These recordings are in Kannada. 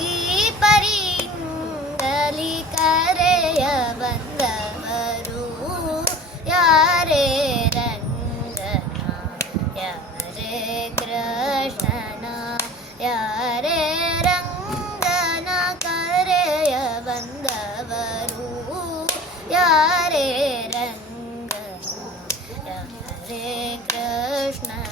ಈ ಪರಿಯಿಂದಲಿ ಕರೆಯ ಬಂದವರು ಯಾರೇ ರಂಗನ ಯಾರೇ ಕೃಷ್ಣನ ಯಾರೇ ರಂಗನ ಕರೆಯ ಬಂದವರು ಯಾರೇ ರಂಗನ ಯಾರೇ ಕೃಷ್ಣನ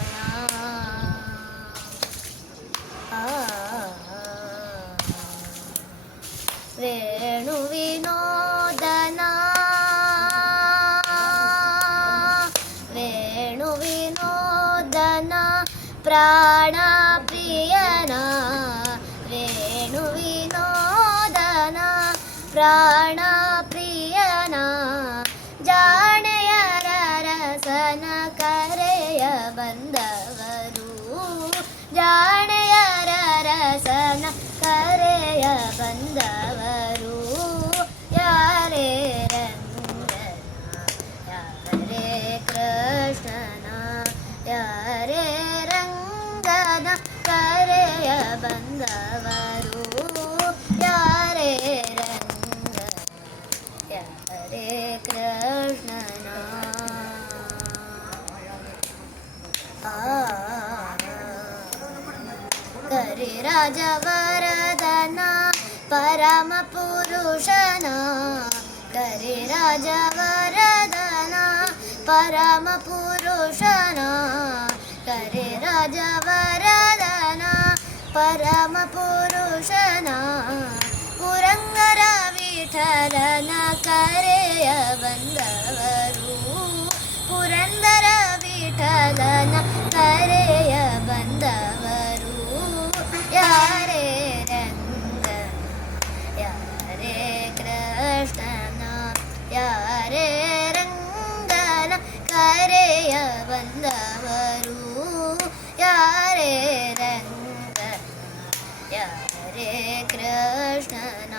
ವೇಣು ವಿನೋದನ ವೇಣು ವಿನೋದನ ಪ್ರಾಣ ಪ್ರಿಯನ ವೇಣು ವಿನೋದನ ಪ್ರಾಣ ಪ್ರಿಯನ ಜಾಣೆಯರ ರಸನ ಕರೆಯ ಬಂದವರು ಜಾಣೆಯರ ರಸನ ಕರೆಯ ಬಂದವರು ಯಾರೇ ರಂಗನ ಯಾರೇ ಕೃಷ್ಣನ ಯಾರೇ ರಂಗನ ಕರೆಯ ಬಂದವರು ಯಾರೇ ರಂಗನ ಯಾರೇ ಕೃಷ್ಣನ ಕರಿರಾಜವರದನ ಪರಮ ಪುರುಷನ ಕರಿರಾಜವರದನ ಪರಮ ಪುರುಷನ ಕರಿರಾಜವರದನ ಪರಮ ಪುರುಷನ ಪುರಂದರ ವಿಠಲನ ಕರೆಯ ಬಂದವರು ಪುರಂದರ ವಿಠಲನ ಕರೆಯ ಬಂದವರು ಯಾರೇ ರಂಗನ ಯಾರೇ ಕೃಷ್ಣನ ಯಾರೇ ರಂಗನ ಕರೆಯ ಬಂದವರು ಯಾರೇ ರಂಗನ ಯಾರೇ ಕೃಷ್ಣನ